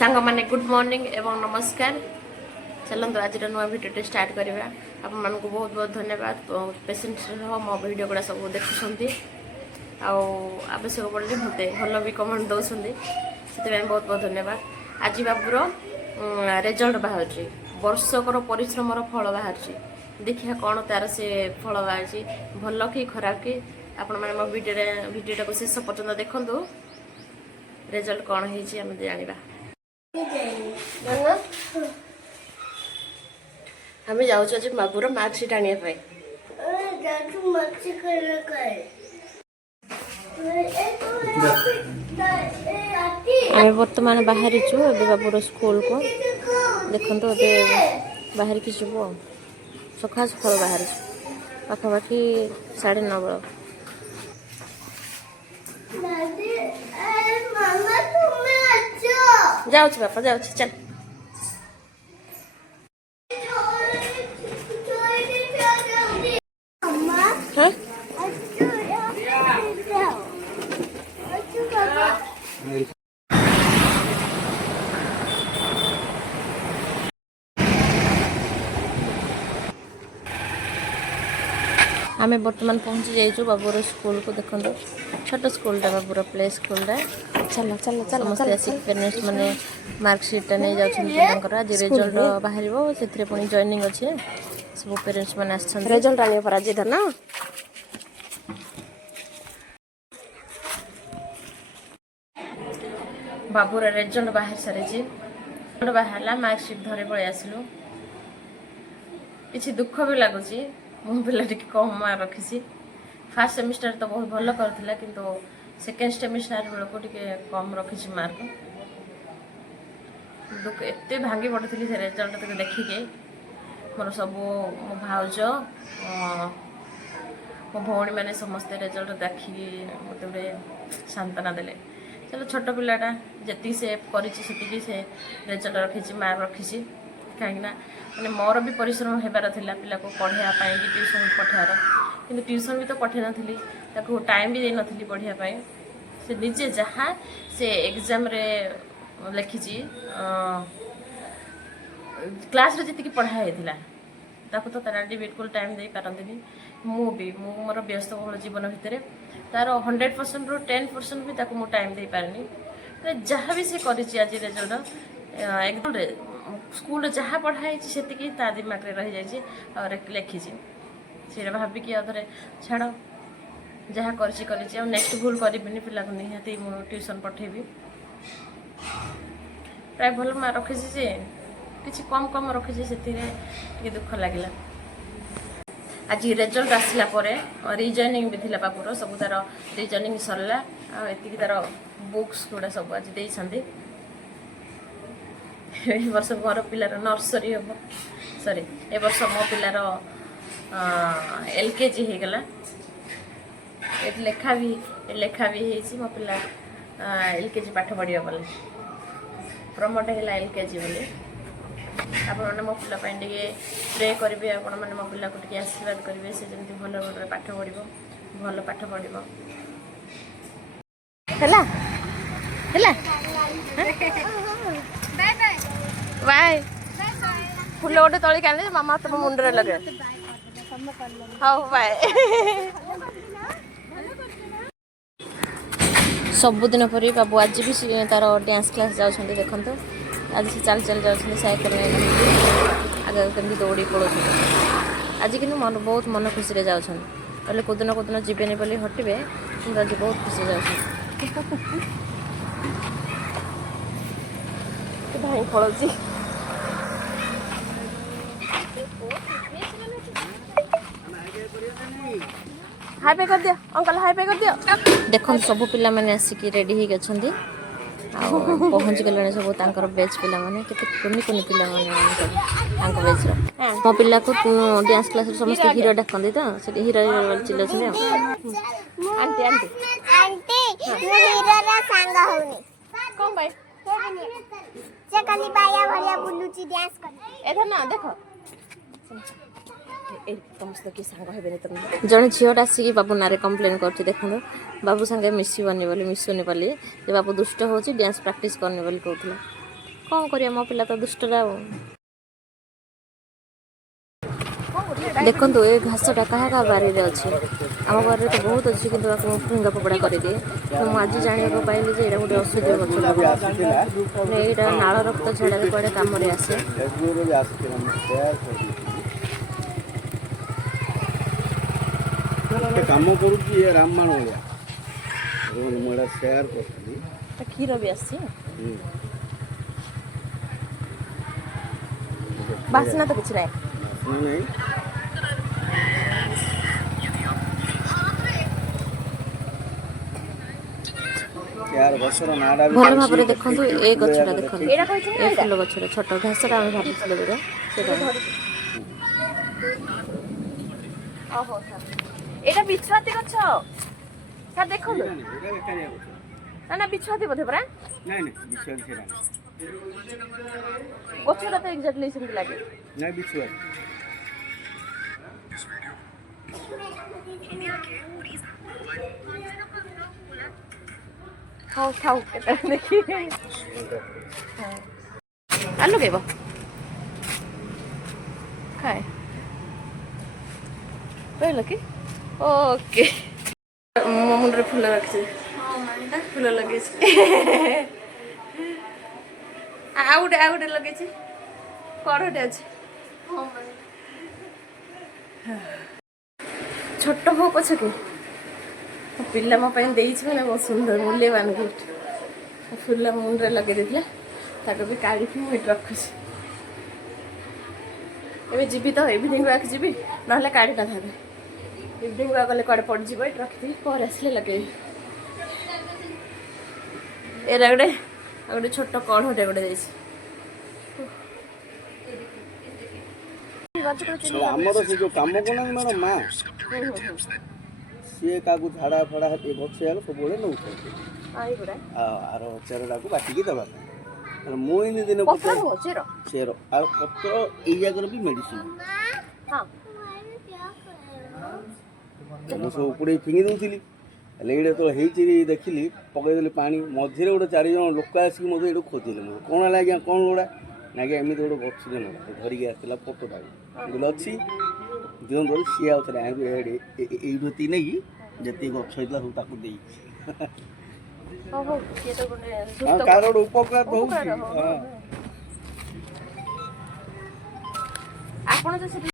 सांग माने good morning एवं नमस्कार। चलते आज नुआ भिडियो स्टार्ट करवा। आप मानक बहुत बहुत धन्यवाद पेशेंस मो भिडियो गुड़ा सब देखुं आवश्यक पड़े मत भल भी कमेंट दौरान से बहुत बहुत धन्यवाद। आज बाबूर रिजल्ट बाहर वर्षकर परिश्रम फल बाहर देखिए कौन तार से फल बाहर भल कि खराब कि आपण मैंने मो भिडियो को शेष पर्यटन देखूँ रिजल्ट कौन है जाना। हमें जाऊँ आज बाबूर मार्कशीट आने आम बर्तमान बाहर बाबूर स्कूल को देखो बाहर की जीव सखा सखा बाहर पाखापाखि 9:30 बेल जाऊँ बापा जाऊँ चल हाँ? आम बर्तमान पहुँची जाइए बाबूर स्कूल को देखो छोट स्कूल बाबूर प्ले स्कूल चल चल चल समस्त पेरेंट्स मैंने मार्कशीट नहीं जाकर आज रिजल्ट बाहर से पुणी जॉइनिंग अच्छे सब पेरेंट्स मैंने रिजल्ट आने पर आज ना बाबूर रिजल्ट बाहर सारी बाहर मार्कशीट धरे पलि आसलु किसी दुख भी लगुच मो पिला कम मार्क रखी फास्ट सेमिस्टर तो बहुत भल करूला किंतु सेकेंड सेमिस्टर बेलू टे कम रखी मार्क दुख एत भांगी पड़ी से रिजल्ट तक देखिके मोर सब मो भाउज मो भौणी मैंने समस्ते रिजल्ट देखिकी मत गोटे सांत्वना देले चलो छोट पिलाटा जी से करी से रिजल्ट रखी मार्क रखी कहीं मैंने मोर भी परिश्रम होबार था पिला को पढ़ाई कि ट्यूशन पठार कि ट्यूशन भी तो पठे नी टाइम भी दे नी पढ़ाई से निजे जहाँ से एग्जाम रे लिखी क्लास रे जी पढ़ाई ताको तो तार बिल्कुल टाइम दे पारती मुझे मोर व्यस्त बहुल जीवन भितर तार 100% रू 10% भी ताको टाइम दे पारनी जहाँ भी से करी आज रिजल्ट एकदम स्कूल जहाँ पढ़ाई से दिमाग में रही जाइए और लिखी से भाविकी आधे छाड़ जहाँ कर नेक्स्ट भूल करी पिला को निहाती मुझे ट्यूशन पठेबी प्राय भल मार्क रखी किसी कम कम रखी से दुख लगे आज रिजल्ट आसला रिजॉइनिंग भी थी बाबूर सब तार रिजॉइनिंग सरला आती तार बुक्स गुड़ा सब आज देती वर्ष मोर पिलार नर्सरी हम सॉरी ए वर्ष मो पिलार LKG हो गला लेखा भी मो पिला LKG पाठ पढ़िया बोले प्रमोट है LKG बोले आपने मो पिला प्रे करेंगे आपने मो पिला को आशीर्वाद करेंगे से जमी भल भाव पाठ पढ़ो भल पाठ पढ़ो बाय फुल गोटे तलिक आने मामा तुम मुंडे लगे हाँ बाय सबुदिन पर बाबू आज भी तार डांस क्लास जाऊँ देखो आज से चल चल जाऊँ साइकेल आगे कमी दौड़ी पड़ो आज कि मन बहुत मन खुशी जाऊँ कहले कौदिन जीवेनि बोली हटबे कि आज बहुत खुशी जाऊँ भाई पड़ोसी हाई पे कर दिया अंकल हाई पे कर दिया देखो सब पिला माने आसिक रेडी हो गए पहुँच गले सब तांकर बेच पिला माने केते कुनी कुनी पिला माने बेच मो पिला को डांस क्लास समस्त हीरो डाकती तो से हीरो चिल्ला आंटी आंटी आंटी हीरो रा सांग होनी कौन भाई से कली बाया भलिया बुलुची डांस कर एथा ना देखो समस्त कि सांग हेबे तुम जन झीटा आसिक बाबू ना कम्प्लेन कर देखो बाबू सांगे मिसबनी बोली मिसुनी बोली बाबू दुष्ट हो डांस प्रैक्टिस करनी बोली कहूला कौन करिया मो पिला तो दुष्टरा देखो ये घासटा क्या बारी अच्छे आम बारे तो बहुत अच्छे कि फिंगा फोपड़ा करदिए तो मुझे जाना पाइली जे गोटे औषधीय गछ यहाँ नाल रक्त छड़ा कड़े कम आसे काम करुच्ची रामबाण भाया मुझे सेयार कर क्षीर भी आसी बासना तो कुछ नहीं भल भाव देखु ए गछटा देखो ए फूल गछटा छोट घासटा आम भावुल এটা বিছুয়াতি গছ স্যার দেখুন না না বিছুয়াতি বোধে পরা নাই নাই বিছুয়াতি সেটা গছটা তো এক্স্যাক্টলি সেমতি লাগে নাই বিছুয়াতি খাও খাও এটা দেখি আর লগাইব খায় ରହିଲ କି ଓକେ ମୋ ମୁଣ୍ଡରେ ଫୁଲ ରଖିଛି ଫୁଲ ଲଗେଇଛି ଆଉ ଗୋଟେ ଲଗେଇଛି କଢ଼ଟେ ଅଛି ଛୋଟ ହଉ ପଛକେ ପିଲା ମୋ ପାଇଁ ଦେଇଛି ମାନେ ବହୁତ ସୁନ୍ଦର ମୂଲ୍ୟବାନ ଗିଫ୍ଟ ଫୁଲ ମୋ ମୁଣ୍ଡରେ ଲଗେଇ ଦେଇଥିଲା ତାକୁ ବି କାଢ଼ିକି ମୁଁ ଏଠି ରଖୁଛି ଏବେ ଯିବି ତ ଇଭିନିଂ ୱାକ୍ ଯିବି ନହେଲେ କାଢ଼ି ନଥାନ୍ତେ इवनिंग वाक गले कड़े पड़ जाए ये रखी पर आसले लगे एरा गोटे गोटे छोट कढ़टे गोटे आमर से जो काम करना मैडम माँ सी क्या झाड़ा फाड़ा ये गल सब नौ आर चेरा को बाटिकी दबा मुझे दिन चेर आ पत्र ये भी मेडिसिन सब उपड़े फिंगी दूसरी ये तो देखिली पकईदेली पा मझे गोटे 4 जन लोक आसिक मत ये खोजिले मुझे कौन है आज्ञा कौन लोड़ा ना कि एमती गोटे गछे धरिकी आसला फोटोटा बोले अच्छी दिखते सी आउ थे ये नहीं जी गछ होता सब कार उपकार हो